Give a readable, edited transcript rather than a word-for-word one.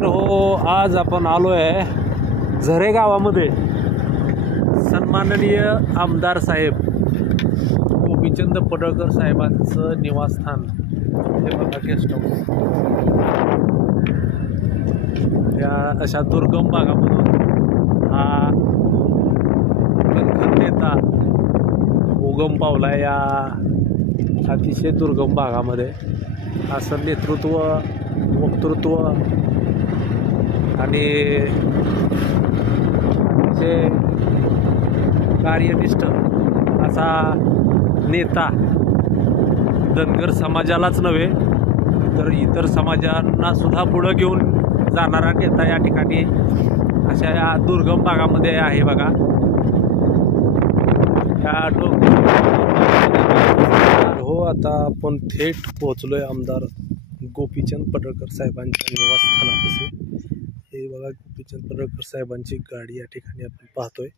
मित्र हो, आज आपण आलो आहे झरे गावामध्ये सन्माननीय आमदार साहेब गोपीचंद पडळकर साहेबांचं निवासस्थान हे बघा, गेस्ट हाऊस. या अशा दुर्गम भागामधून हा कणखर नेता उगम पावला. या अतिशय दुर्गम भागामध्ये असं नेतृत्व, वक्तृत्व आणि अतिशय कार्यनिष्ठ असा नेता धनगर समाजालाच नव्हे तर इतर समाजांना सुद्धा पुढं घेऊन जाणारा नेता या ठिकाणी अशा या दुर्गम भागामध्ये आहे बघा. या हो, आता आपण थेट पोहोचलोय आमदार गोपीचंद पडळकर साहेबांच्या निवासस्थानापाशी. हे बघा, गोपीचंद पडळकर साहेबांची गाडी या ठिकाणी आपण पाहतोय.